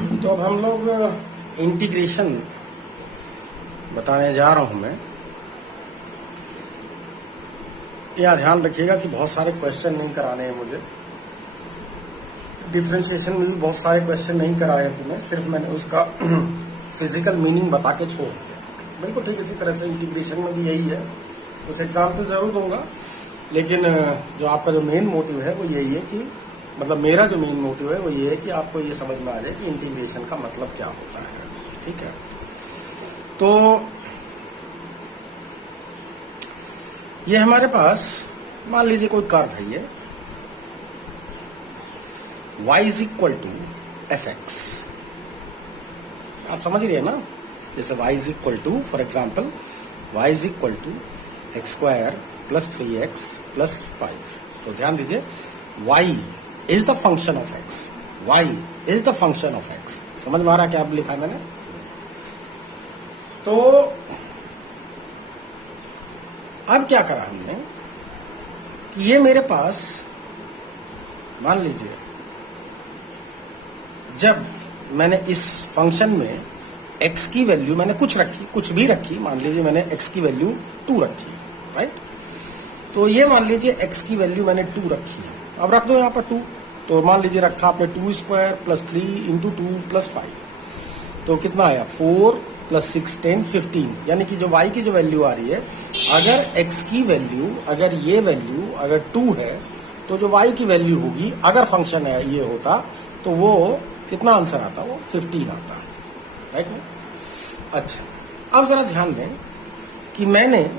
तो अब हम लोग इंटीग्रेशन बताने जा रहा हूं मैं। यह ध्यान रखिएगा कि बहुत सारे क्वेश्चन नहीं कराने हैं मुझे। डिफरेंशिएशन में भी बहुत सारे क्वेश्चन नहीं कराए तुम्हें, सिर्फ मैंने उसका फिजिकल मीनिंग बता के छोड़ दिया। बिल्कुल ठीक इसी तरह से इंटीग्रेशन में भी यही है। कुछ एग्जाम्पल जरूर दूंगा, लेकिन जो आपका जो मेन मोटिव है वो यही है कि मतलब मेरा जो मेन मोटिव है वो ये है कि आपको ये समझ में आ जाए कि इंटीग्रेशन का मतलब क्या होता है। ठीक है, तो ये हमारे पास मान लीजिए कोई कर्व है, ये y is equal to F X. आप समझ रहे हैं ना, जैसे y is equal to for example y is equal to X square plus 3x plus 5। तो ध्यान दीजिए, y is the function of x, y is the function of x। समझ में आ रहा है क्या अब लिखा है मैंने? तो अब क्या करा हमने कि ये मेरे पास मान लीजिए जब मैंने इस फंक्शन में x की वैल्यू मैंने कुछ भी रखी, मान लीजिए मैंने x की वैल्यू 2 रखी, राइट? तो ये मान लीजिए x की वैल्यू मैंने 2 रखी है। अब रख दो यहाँ पर 2, तो मान लीजिए रखा आपने 2 स्क्वायर प्लस 3 इंटू 2 प्लस 5, तो कितना आया 4 प्लस 6 10 15। यानी कि जो y की जो वैल्यू आ रही है, अगर x की वैल्यू अगर ये वैल्यू अगर 2 है तो जो y की वैल्यू होगी अगर फंक्शन है ये होता तो वो कितना आंसर आता? वो 15 आता, राइट ना? अच्छा, अब जरा ध्यान दें कि मैंने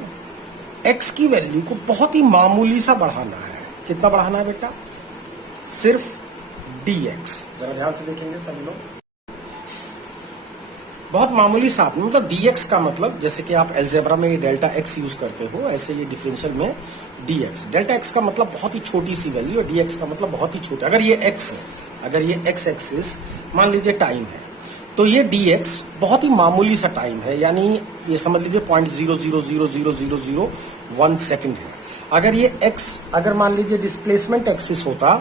x की वैल्यू को बहुत ही मामूली सा बढ़ाना है। कितना बढ़ाना है बेटा? सिर्फ dx। जरा ध्यान से देखेंगे सभी लोग, बहुत मामूली सा। मतलब dx का मतलब जैसे कि आप एल्जेब्रा में डेल्टा x यूज करते हो, ऐसे ये डिफरेंशियल में dx। डेल्टा x का मतलब बहुत ही छोटी सी वैल्यू और dx का मतलब बहुत ही छोटा। अगर ये x है, अगर ये x एक्सिस मान लीजिए टाइम है, तो ये dx बहुत ही मामूली सा टाइम है, यानी ये समझ लीजिए 0.000001 सेकंड है। अगर ये x अगर मान लीजिए डिस्प्लेसमेंट एक्सिस होता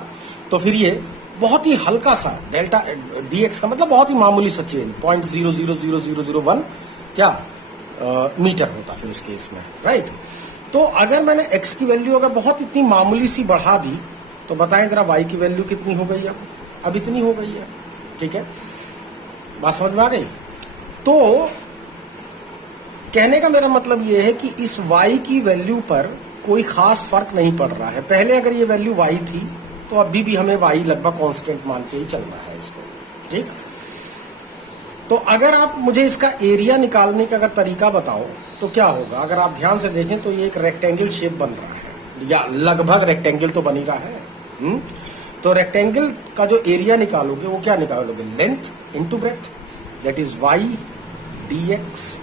तो फिर ये बहुत ही हल्का सा डेल्टा dx का मतलब बहुत ही मामूली सा चेंज 0.000001 क्या मीटर होता फिर उस केस में, राइट? तो अगर मैंने x की वैल्यू अगर बहुत इतनी मामूली सी बढ़ा दी तो बताएं जरा y की वैल्यू कितनी हो गई? अब इतनी हो गई है। ठीक है, बात समझ में आ गई? तो कहने का मेरा मतलब यह है कि इस y की वैल्यू पर कोई खास फर्क नहीं पड़ रहा है। पहले अगर ये वैल्यू y थी तो अभी भी हमें y लगभग कांस्टेंट मान के ही चलना है इसको, ठीक? तो अगर आप मुझे इसका एरिया निकालने का अगर तरीका बताओ तो क्या होगा? अगर आप ध्यान से देखें तो ये एक रेक्टेंगल शेप बन रहा है, या लगभग रेक्टेंगल तो बन ही रहा है। तो रेक्टेंगल का जो एरिया निकालोगे वो क्या निकालोगे? Length into breadth, that is y dx,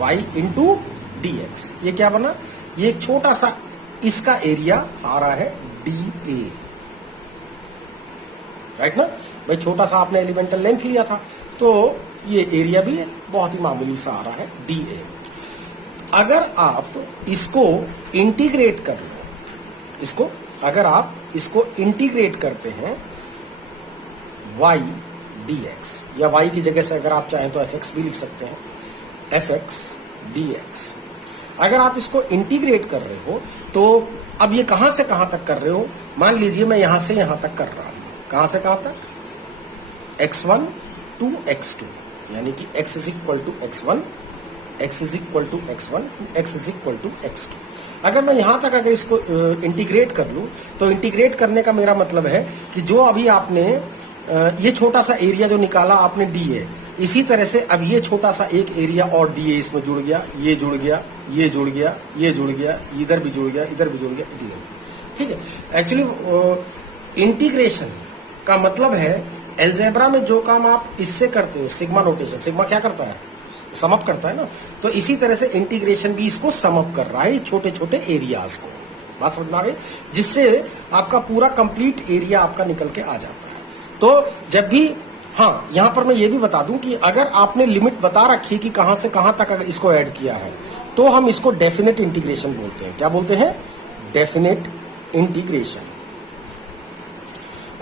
y into dx। ये क्या बना? ये एक छोटा सा इसका एरिया आ रहा है dA, राइट ना? भाई छोटा सा आपने एलिमेंटल लेंथ लिया था तो ये एरिया भी बहुत ही मामूली सा आ रहा है dA। अगर आप इसको इंटीग्रेट कर लो, इसको अगर आप इसको इंटीग्रेट करते हैं y dx, या y की जगह से अगर आप चाहें तो fx भी लिख सकते हैं, fx dx। अगर आप इसको इंटीग्रेट कर रहे हो तो अब ये कहां से कहां तक कर रहे हो? मान लीजिए मैं यहां से यहां तक कर रहा हूं। कहां से कहां तक? x1 टू x2, यानी कि x is equal to x1, x is equal to x1, x is equal to x2। अगर मैं यहां तक अगर इसको इंटीग्रेट कर लूं तो इंटीग्रेट करने का मेरा मतलब है कि जो अभी आपने ये छोटा सा एरिया जो निकाला आपने dA, इसी तरह से अब ये छोटा सा एक एरिया और dA इसमें जुड़ गया, ये जुड़ गया, ये जुड़ गया, ये जुड़ गया, इधर भी जुड़ गया, इधर भी जुड़ गया, dA। ठीक है, एक्चुअली इंटीग्रेशन का मतलब है एल्जेब्रा में जो काम आप इससे करते हो, सिग्मा नोटेशन, सिग्मा क्या करता है? सम अप करता है ना। तो इसी तरह से इंटीग्रेशन भी इसको सम अप कर रहा है, छोटे छोटे एरियाज को। बात समझ में आ गई? जिससे आपका पूरा कंप्लीट एरिया आपका निकल के आ जाता है। तो जब भी, हाँ यहां पर मैं ये भी बता दूं कि अगर आपने लिमिट बता रखी कि कहां से कहां तक अगर इसको ऐड किया है तो हम इसको डेफिनेट इंटीग्रेशन बोलते हैं। क्या बोलते हैं? Definite integration.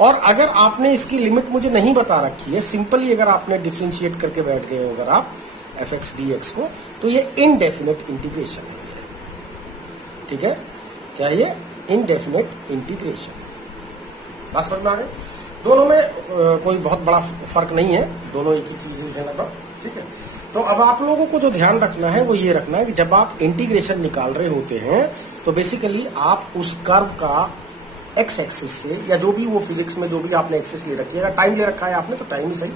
और अगर आपने इसकी लिमिट मुझे नहीं बता रखी है, सिंपली अगर आपने डिफरेंशिएट करके बैठ गए हो अगर आप एफ एक्स डी एक्स को, तो ये इनडेफिनेट इंटीग्रेशन है। ठीक है, क्या ये इनडेफिनेट इंटीग्रेशन? बात समझ में आ गई? दोनों में कोई बहुत बड़ा फर्क नहीं है, दोनों एक ही चीज लिखे लगभग। ठीक है, तो अब आप लोगों को जो ध्यान रखना है वो ये रखना है कि जब आप इंटीग्रेशन निकाल रहे होते हैं तो बेसिकली आप उस कर्व का एक्स एक्सिस से, या जो भी वो फिजिक्स में जो भी आपने एक्सिस ले रखी है, अगर टाइम ले रखा है आपने तो टाइम ही सही,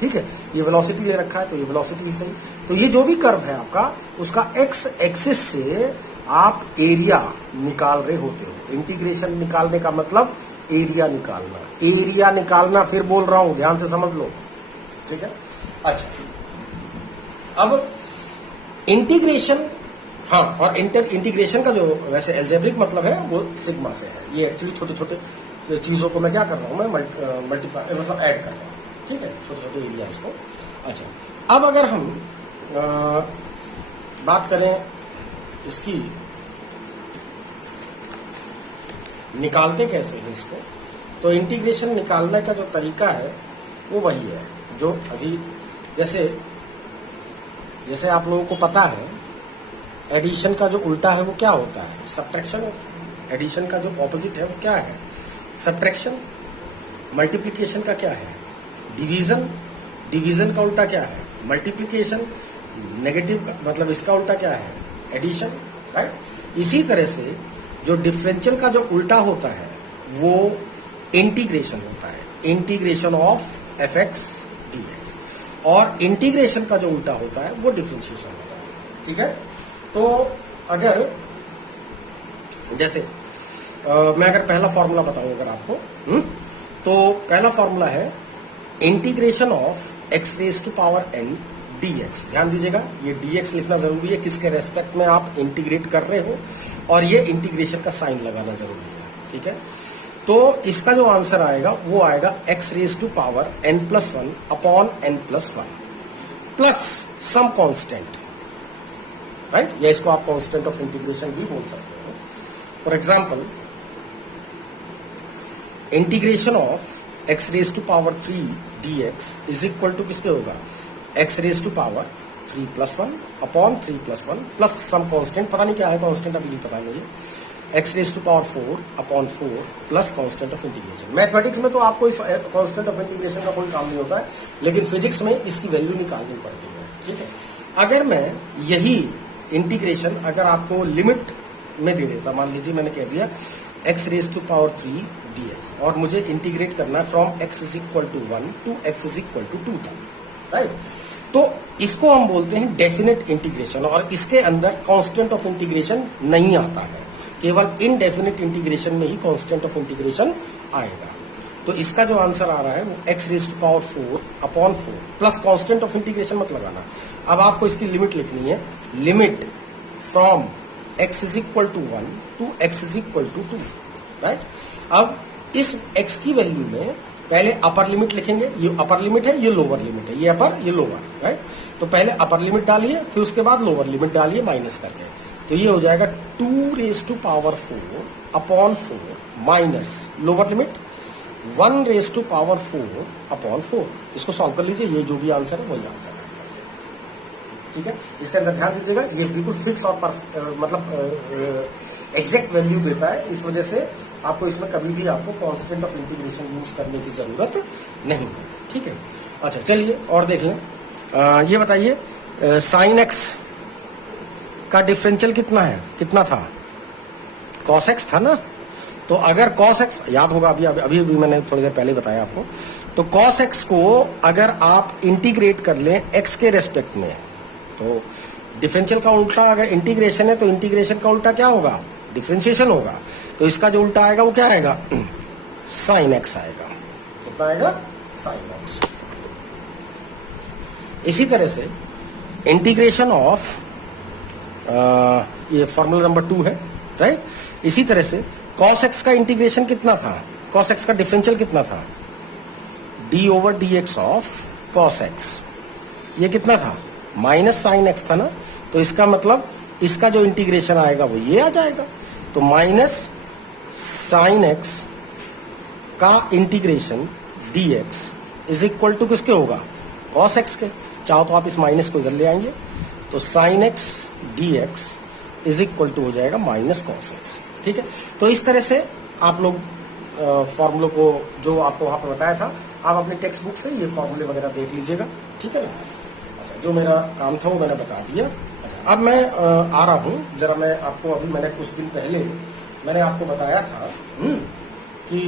ठीक है, ये वेलोसिटी ले रखा है तो ये वेलोसिटी ही सही, तो ये जो भी कर्व है आपका उसका एक्स एक्सिस से आप एरिया निकाल रहे होते हो। इंटीग्रेशन निकालने का मतलब एरिया निकालना, एरिया निकालना, फिर बोल रहा हूं ध्यान से समझ लो। ठीक है, अच्छा, अब इंटीग्रेशन, हाँ, और इंटीग्रेशन का जो वैसे एल्जेब्रिक मतलब है वो सिग्मा से है। ये एक्चुअली छोटे छोटे चीजों को मैं क्या कर रहा हूं, मैं मल्टीप्लाई मतलब ऐड कर रहा हूं। ठीक है, छोटे छोटे एरियाज को। अच्छा, अब अगर हम बात करें इसकी, निकालते कैसे हैं इसको, तो इंटीग्रेशन निकालने का जो तरीका है वो वही है जो अभी, जैसे आप लोगों को पता है एडिशन का जो उल्टा है वो क्या होता है, सब्ट्रैक्शन होता है। एडिशन का जो ऑपोजिट है वो क्या है, सब्ट्रैक्शन। मल्टीप्लिकेशन का क्या है, डिवीजन। डिवीजन का उल्टा क्या है, मल्टीप्लिकेशन। नेगेटिव का मतलब इसका उल्टा क्या है, एडिशन, राइट। इसी तरह से जो डिफरेंशियल का जो उल्टा होता है वो इंटीग्रेशन होता है, integration of F x D X, और इंटीग्रेशन का जो उल्टा होता है वो डिफरेंशिएशन होता है। ठीक है, तो अगर जैसे मैं अगर पहला फॉर्मूला बताऊं अगर आपको, तो पहला फॉर्मूला है integration of X raise to power N D X. ध्यान दीजिएगा, ये डी एक्स लिखना जरूरी है, किसके रेस्पेक्ट में आप इंटीग्रेट कर रहे हो, और ये इंटीग्रेशन का साइन लगाना जरूरी है। ठीक है, तो इसका जो आंसर आएगा वो आएगा X raise to power N plus one upon N plus one plus some constant, right, या इसको आप कॉन्स्टेंट ऑफ इंटीग्रेशन भी बोल सकते हो। For example, integration of X raise to power 3 D X is equal to किसके होगा, X raise to power 3 plus one upon 3 plus one plus some constant, पता नहीं क्या है कॉन्स्टेंट, अभी नहीं पता मुझे, X raise to power 4 upon 4 plus constant of integration. Mathematics में तो आपको इस कॉन्स्टेंट ऑफ इंटीग्रेशन का कोई काम नहीं होता है, लेकिन फिजिक्स में इसकी वैल्यू निकालनी पड़ती है। ठीक है, अगर मैं यही इंटीग्रेशन अगर आपको लिमिट में दे देता, मान लीजिए मैंने कह दिया X raise to power 3 D X, और मुझे इंटीग्रेट करना है from X is equal to 1 to X is equal to 2 तक, राइट, तो इसको हम बोलते हैं डेफिनेट इंटीग्रेशन, और इसके अंदर कांस्टेंट ऑफ इंटीग्रेशन नहीं आता है, केवल इनडेफिनेट इंटीग्रेशन में ही कांस्टेंट ऑफ इंटीग्रेशन आएगा। तो इसका जो आंसर आ रहा है वो X raise to power 4 upon 4 plus constant of integration मत लगाना। अब आपको इसकी लिमिट लिखनी है, limit from X is equal to 1 to X is equal to 2, right. अब इस एक्स की वैल्यू में पहले अपर लिमिट लिखेंगे, ये अपर लिमिट है, ये लोअर लिमिट है, ये अपर ये लोअर, राइट। तो पहले अपर लिमिट डालिए, फिर उसके बाद लोअर लिमिट डालिए माइनस करके, तो ये हो जाएगा 2 raise to power 4 upon 4 minus lower limit 1 raise to power 4 upon 4। इसको सॉल्व कर लीजिए, ये जो भी आंसर है वही आंसर है। ठीक है, इसके अंदर ध्यान दीजिएगा, ये बिल्कुल फिक्स और मतलब एग्जैक्ट वैल्यू देता है, इस वजह से आपको इसमें कभी भी आपको कांस्टेंट ऑफ इंटीग्रेशन यूज करने की जरूरत नहीं है। ठीक है, अच्छा चलिए और देख लें। ये बताइए साइन एक्स का डिफरेंशियल कितना है, कितना था, कॉस एक्स था ना। तो अगर कॉस एक्स याद होगा, अभी मैंने थोड़ी देर पहले बताया आपको, तो कॉस एक्स को अगर आप इंटीग्रेट कर लें एक्स के रेस्पेक्ट में, तो डिफरेंशियल का उल्टा अगर इंटीग्रेशन है तो इंटीग्रेशन का उल्टा क्या होगा, डिफरेंशिएशन होगा। तो इसका जो उल्टा आएगा वो क्या आएगा, साइन एक्स आएगा, कितना आएगा, साइन एक्स। इसी तरह से इंटीग्रेशन ऑफ ये फॉर्मूला नंबर 2 है, राइट। इसी तरह से कॉस एक्स का इंटीग्रेशन कितना था, कॉस एक्स का डिफरेंशियल कितना था, D over D x of cos x, ये कितना था, माइनस साइन एक्स था ना। तो इसका मतलब इसका जो इंटीग्रेशन आएगा वो ये आ जाएगा, तो माइनस साइन एक्स का integration dx is equal to किसके होगा, cos x के। चाहो तो आप इस माइनस को इधर ले आएंगे, तो sin x dx is equal to हो जाएगा माइनस cos x। ठीक है, तो इस तरह से आप लोग फॉर्मूलों को जो आपको वहां पर बताया था, आप अपनी टेक्स्ट बुक से ये फॉर्मूले वगैरह देख लीजिएगा। ठीक है ना। अच्छा, जो मेरा काम था वो मैंने बता दिया। अच्छा, अब मैं आ रहा हूं जरा, मैं आपको अभी मैंने कुछ दिन पहले मैंने आपको बताया था कि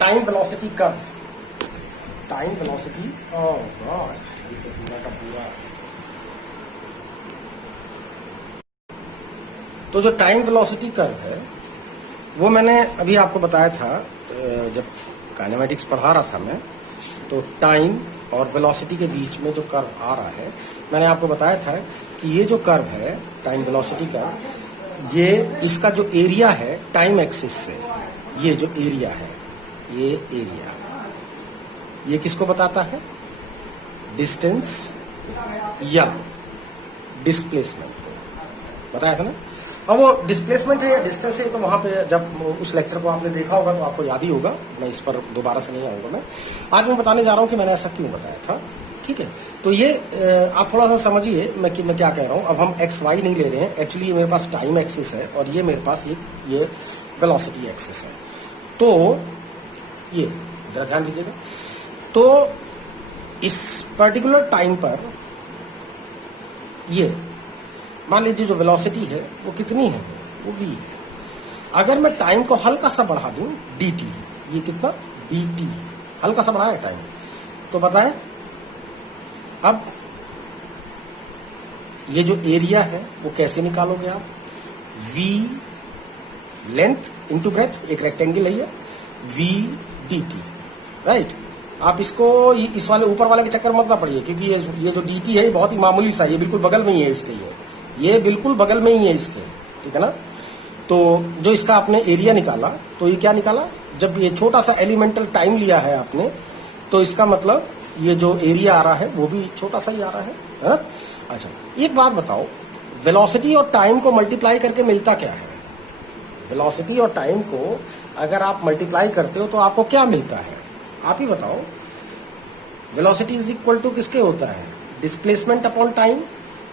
time velocity curve, time velocity पूरा, तो जो टाइम वेलोसिटी कर्व है वो मैंने अभी आपको बताया था जब काइनेमेटिक्स पढ़ा रहा था मैं, तो टाइम और वेलोसिटी के बीच में जो कर्व आ रहा है, मैंने आपको बताया था कि ये जो कर्व है टाइम वेलोसिटी का, ये इसका जो एरिया है टाइम एक्सिस से, ये जो एरिया है, ये एरिया, ये किसको बताता है, डिस्टेंस या डिस्प्लेसमेंट को बताया था ना। अब वो डिस्प्लेसमेंट है या डिस्टेंस है, तो वहां पे जब उस लेक्चर को आपने देखा होगा तो आपको याद ही होगा, मैं इस पर दोबारा से नहीं आऊंगा। मैं आज मैं बताने जा रहा हूं कि मैंने ऐसा क्यों बताया था। ठीक है, तो ये आप थोड़ा सा समझिए मैं क्या कह रहा हूं। अब हम एक्स वाई नहीं ले रहे हैं, एक्चुअली ये मेरे पास टाइम एक्सिस है और ये मेरे पास ये वेलोसिटी एक्सिस है। तो ये जरा ध्यान दीजिएगा, तो इस पर्टिकुलर टाइम पर ये मान लीजिए जो वेलोसिटी है वो कितनी है, वो v है। अगर मैं टाइम को हल्का सा बढ़ा दूं dt, ये कितना dt, हल्का सा बढ़ाया टाइम, तो बताएं अब ये जो एरिया है वो कैसे निकालोगे आप, v लेंथ इंटू ब्रेथ, एक रेक्टेंगल है ये, v dt, राइट। आप इसको इस वाले ऊपर वाले के चक्कर मत ना पड़िए, क्योंकि ये जो dt है ये बहुत ही मामूली सा, ये बिल्कुल बगल में ही है इसके, ये बिल्कुल बगल में ही है इसके। ठीक है ना। तो जो इसका आपने एरिया निकाला, तो ये क्या निकाला, जब ये छोटा सा एलिमेंटल टाइम लिया है आपने, तो इसका मतलब ये जो एरिया आ रहा है वो भी छोटा सा ही आ रहा है, हा? अच्छा, एक बात बताओ, वेलोसिटी और टाइम को मल्टीप्लाई करके मिलता क्या है, वेलोसिटी और टाइम को अगर आप मल्टीप्लाई करते हो तो आपको क्या मिलता है, आप ही बताओ। वेलोसिटी इज इक्वल टू किसके होता है, डिस्प्लेसमेंट अपॉन टाइम,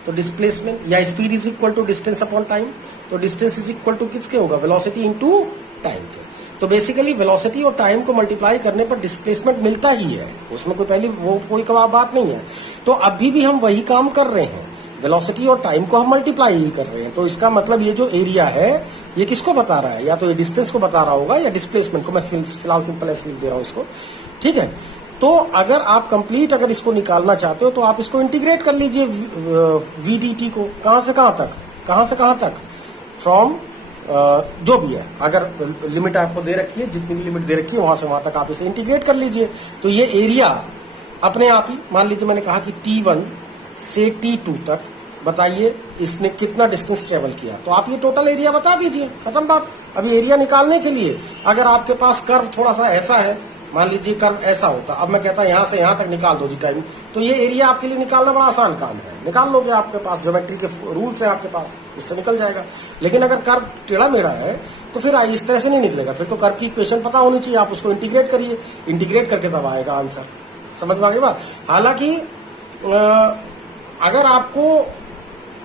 तो डिस्प्लेसमेंट या speed is equal to distance upon time, तो डिस्टेंस इज इक्वल टू किसके होगा, वेलोसिटी इनटू टाइम के। तो बेसिकली वेलोसिटी और टाइम को मल्टीप्लाई करने पर डिस्प्लेसमेंट मिलता ही है, उसमें कोई पहली वो कोई बात नहीं है। तो अभी भी हम वही काम कर रहे हैं, वेलोसिटी और टाइम को हम मल्टीप्लाई ही कर रहे हैं। तो इसका मतलब ये जो एरिया है ये किसको बता रहा है, या तो ये डिस्टेंस को बता रहा होगा या डिस्प्लेसमेंट को। मैं फिलहाल सिंपल ऐसे लिख दे रहा हूं इसको। ठीक है, तो अगर आप कंप्लीट अगर इसको निकालना चाहते हो तो आप इसको इंटीग्रेट कर लीजिए VDT को, कहां से कहां तक, कहां से कहां तक, फ्रॉम जो भी है, अगर लिमिट आपको दे रखी है, जितनी भी लिमिट दे रखी है वहां से वहां तक आप इसे इंटीग्रेट कर लीजिए। तो ये एरिया अपने आप ही, मान लीजिए मैंने कहा कि T1 से T2 तक, बताइए इसने कितना डिस्टेंस ट्रेवल किया, तो आप ये टोटल एरिया बता दीजिए, खत्म बात। अभी एरिया निकालने के लिए अगर आपके पास कर्व थोड़ा सा ऐसा है, मान लीजिए कर्व ऐसा होता, अब मैं कहता यहां से यहां तक निकाल दो जी टाइम, तो ये एरिया आपके लिए निकालना बड़ा आसान काम है, निकाल लोगे, आपके पास ज्योमेट्री के रूल्स है आपके पास, उससे निकल जाएगा। लेकिन अगर कर्व टेढ़ा मेढ़ा है तो फिर इस तरह से नहीं निकलेगा, फिर तो कर्व की इक्वेशन पता होनी चाहिए, आप उसको इंटीग्रेट करिए, इंटीग्रेट करके तब आएगा आंसर। समझ में आ गई बात। हालांकि अगर आपको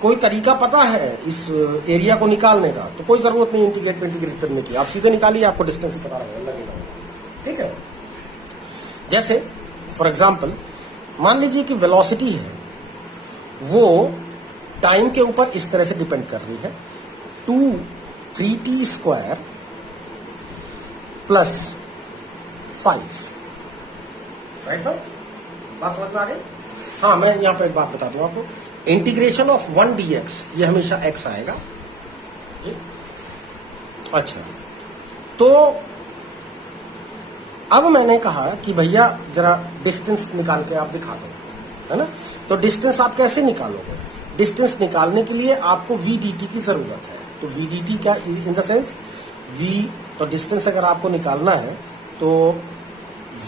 कोई तरीका पता है इस एरिया को निकालने का तो कोई जरूरत नहीं इंटीग्रेट करने की, आप सीधे निकालिए, आपको डिस्टेंस पता लगेगा। ठीक है, जैसे फॉर एग्जाम्पल मान लीजिए कि वेलोसिटी है वो टाइम के ऊपर इस तरह से डिपेंड कर रही है, 3t स्क्वायर प्लस 5, राइट ना, बात समझ में आ गई। हाँ, मैं यहां पर एक बात बता दूं आपको, इंटीग्रेशन ऑफ 1 dx ये हमेशा x आएगा। अच्छा, तो अब मैंने कहा कि भैया जरा डिस्टेंस निकाल के आप दिखा दो, है ना। तो डिस्टेंस आप कैसे निकालोगे, डिस्टेंस निकालने के लिए आपको VDT की जरूरत है। तो VDT क्या, इन द सेंस V, तो डिस्टेंस अगर आपको निकालना है तो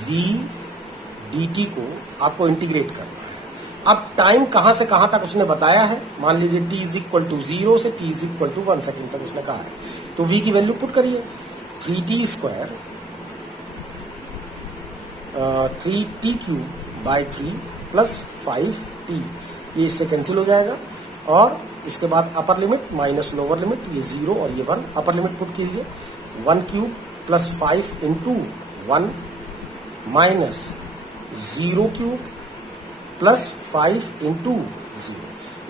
VDT को आपको इंटीग्रेट करना है। अब टाइम कहां से कहां तक उसने बताया है, मान लीजिए t इज इक्वल टू 0 से t is equal to 1 second तक उसने कहा है, तो v की वैल्यू पुट करिए, 3t square 3t³/3 plus 5t, ये इससे कैंसिल हो जाएगा। और इसके बाद upper limit minus lower limit, ये 0 और ये 1, अपर लिमिट पुट कीजिए 1³ plus 5 into 1 minus 0³ plus 5 into 0,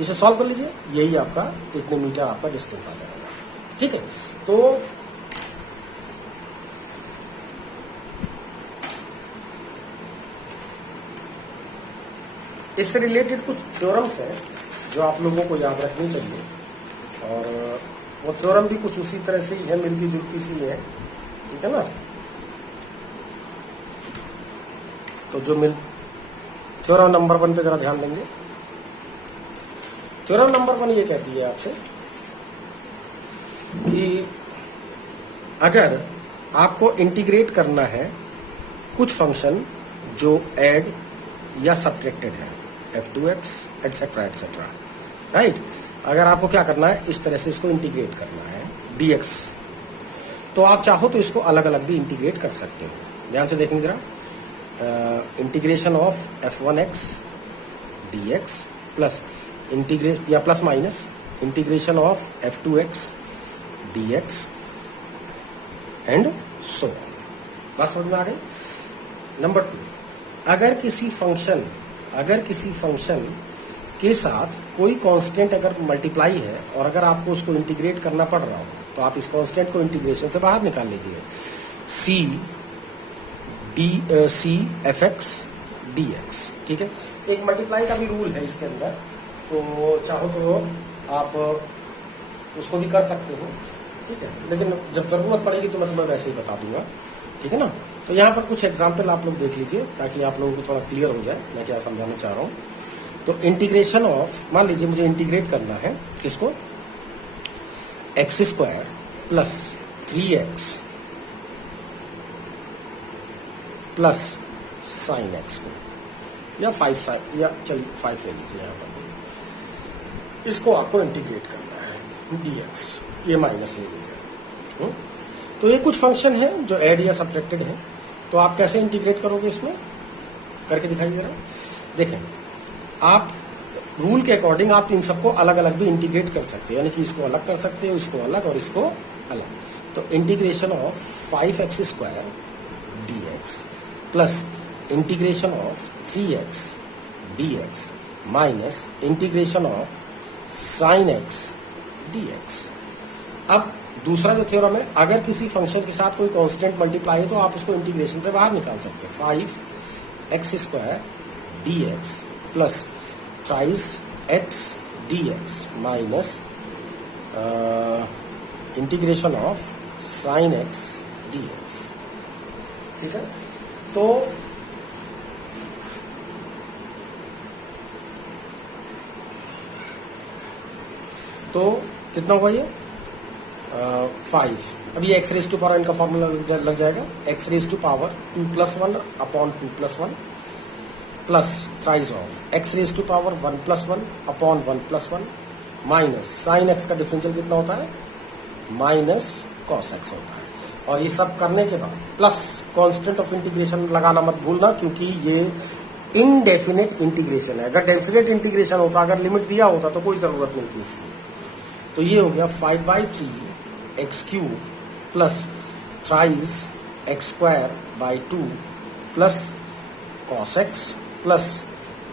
इसे सॉल्व कर लीजिए, यही आपका इतने मीटर आपका डिस्टेंस आ जाएगा। ठीक है, तो इससे रिलेटेड कुछ थ्योरम्स हैं जो आप लोगों को याद रखनी चाहिए, और वो थ्योरम भी कुछ उसी तरह से ही है, मिलती जुलती सी है। ठीक है ना, तो जो थ्योरम नंबर 1 पे जरा ध्यान देंगे। थ्योरम नंबर 1 ये कहती है आपसे कि अगर आपको इंटीग्रेट करना है कुछ फंक्शन जो ऐड या सब्ट्रैक्टेड है, f2x एटसेट्रा एटसेट्रा, राइट, अगर आपको क्या करना है, इस तरह से इसको इंटीग्रेट करना है dx, तो आप चाहो तो इसको अलग अलग भी इंटीग्रेट कर सकते हो। ध्यान से देखेंगे जरा, integration of f1x dx plus integrate या plus minus integration of f2x dx and so, बस समझ में आ गई। नंबर 2, अगर किसी फंक्शन के साथ कोई कांस्टेंट अगर मल्टीप्लाई है और अगर आपको उसको इंटीग्रेट करना पड़ रहा हो, तो आप इस कांस्टेंट को इंटीग्रेशन से बाहर निकाल लीजिए, c fx dx। ठीक है, एक मल्टीप्लाई का भी रूल है इसके अंदर, तो चाहो तो आप उसको भी कर सकते हो। ठीक है, लेकिन जब जरूरत पड़ेगी तो मैं तुम्हें वैसे ही बता दूंगा। ठीक है ना, तो यहाँ पर कुछ एग्जाम्पल आप लोग देख लीजिए ताकि आप लोगों को थोड़ा क्लियर हो जाए मैं क्या समझाना चाह रहा हूँ। तो इंटीग्रेशन ऑफ, मान लीजिए मुझे इंटीग्रेट करना है किसको, x² plus 3x plus sign x को, या 5 साइन, या चलिए 5 ले लीजिए यहाँ पर, इसको आपको इंटीग्रेट करना है dx, ये माइनस ले लीजिए। तो ये कुछ फंक्शन है जो ऐड या सब्ट्रैक्टेड है, तो आप कैसे इंटीग्रेट करोगे, इसमें करके दिखाइए जरा। देखें, आप रूल के अकॉर्डिंग आप इन सबको अलग अलग भी इंटीग्रेट कर सकते हैं, यानी कि इसको अलग कर सकते हो, इसको अलग और इसको अलग। तो integration of 5x² dx plus integration of 3x dx minus integration of sine x dx। अब दूसरा जो थ्योरम है, अगर किसी फंक्शन के साथ कोई कांस्टेंट मल्टीप्लाई है तो आप उसको इंटीग्रेशन से बाहर निकाल सकते हैं, 5x² dx plus ट्राइस x dx minus integration of sine x dx। ठीक है, तो कितना हुआ ये 5। अब ये x⁻⁴ इनका फॉर्मूला लग जाएगा, x⁻² 2+1 upon 2+1 plus thrice of x⁻1 1+1 upon 1+1 minus sine x का डिफरेंशियल कितना होता है, माइनस कॉस x होता है। और ये सब करने के बाद प्लस कांस्टेंट ऑफ इंटीग्रेशन लगाना मत भूलना, क्योंकि ये इनडेफिनेट इंटीग्रेशन है। अगर डेफिनेट इंटीग्रेशन होता, अगर लिमिट दिया होता तो कोई जरूरत नहीं थी इसकी। तो ये हो गया 5/3 x³ plus thrice x²/2 plus cos x plus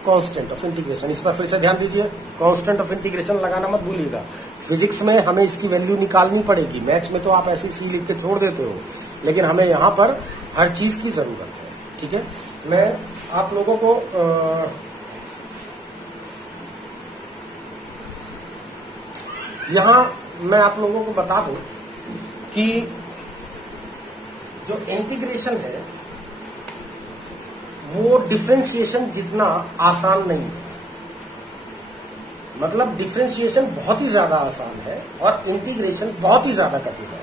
constant of integration. इस पर फिर से ध्यान दीजिए, कांस्टेंट ऑफ इंटीग्रेशन लगाना मत भूलिएगा। फिजिक्स में हमें इसकी वैल्यू निकालनी पड़ेगी, मैथ्स में तो आप ऐसी सी लिख के छोड़ देते हो, लेकिन हमें यहाँ पर हर चीज की जरूरत है। ठीक है, मैं आप लोगों को यहाँ मैं आप लोगों को बता दूं कि जो इंटीग्रेशन है वो डिफरेंशिएशन जितना आसान नहीं है। मतलब डिफरेंशिएशन बहुत ही ज्यादा आसान है और इंटीग्रेशन बहुत ही ज्यादा कठिन है।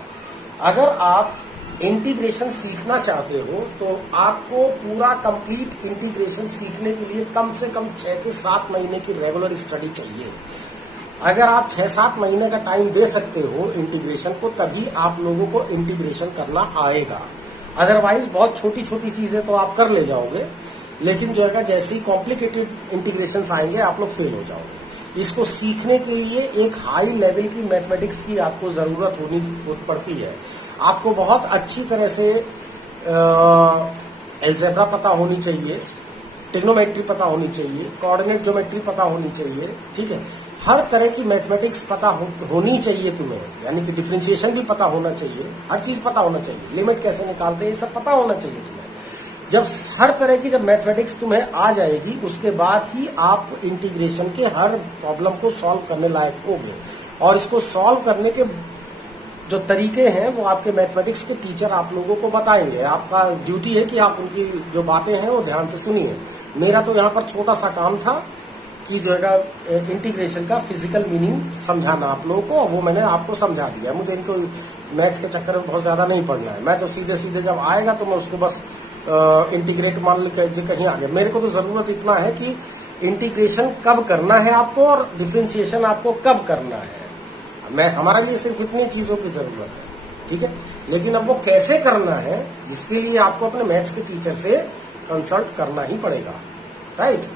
अगर आप इंटीग्रेशन सीखना चाहते हो तो आपको पूरा कंप्लीट इंटीग्रेशन सीखने के लिए कम से कम 6 से 7 महीने की रेगुलर स्टडी चाहिए। अगर आप 6-7 महीने का टाइम दे सकते हो इंटीग्रेशन को, तभी आप लोगों को इंटीग्रेशन करना आएगा। अदरवाइज बहुत छोटी छोटी चीजें तो आप कर ले जाओगे, लेकिन जो है जैसे ही कॉम्प्लिकेटेड इंटीग्रेशन आएंगे आप लोग फेल हो जाओगे। इसको सीखने के लिए एक हाई लेवल की मैथमेटिक्स की आपको जरूरत पड़ती है। आपको बहुत अच्छी तरह से एल्जेब्रा पता होनी चाहिए, ट्रिग्नोमेट्री पता होनी चाहिए, कोऑर्डिनेट ज्योमेट्री पता होनी चाहिए, ठीक है। हर तरह की मैथमेटिक्स पता होनी चाहिए तुम्हें, यानी कि डिफरेंशिएशन भी पता होना चाहिए, हर चीज पता होना चाहिए, लिमिट कैसे निकालते हैं ये सब पता होना चाहिए तुम्हें। जब हर तरह की जब मैथमेटिक्स तुम्हें आ जाएगी, उसके बाद ही आप इंटीग्रेशन के हर प्रॉब्लम को सॉल्व करने लायक होगे। और इसको सॉल्व करने के जो तरीके हैं वो आपके मैथमेटिक्स के टीचर आप लोगों को बताएंगे। आपका ड्यूटी है कि आप उनकी जो बातें हैं वो ध्यान से सुनिए। मेरा तो यहाँ पर छोटा सा काम था कि जो है इंटीग्रेशन का फिजिकल मीनिंग समझाना आप लोगों को, वो मैंने आपको समझा दिया। मुझे इनको मैथ्स के चक्कर में बहुत ज्यादा नहीं पढ़ना है। मैं तो सीधे सीधे जब आएगा तो मैं उसको बस इंटीग्रेट मान लीजिए कहीं आ गया। मेरे को तो जरूरत इतना है कि इंटीग्रेशन कब करना है आपको और डिफरेंशिएशन आपको कब करना है। हमारे लिए सिर्फ इतनी चीजों की जरूरत है, ठीक है। लेकिन अब वो कैसे करना है, जिसके लिए आपको अपने मैथ्स के टीचर से कंसल्ट करना ही पड़ेगा, राइट।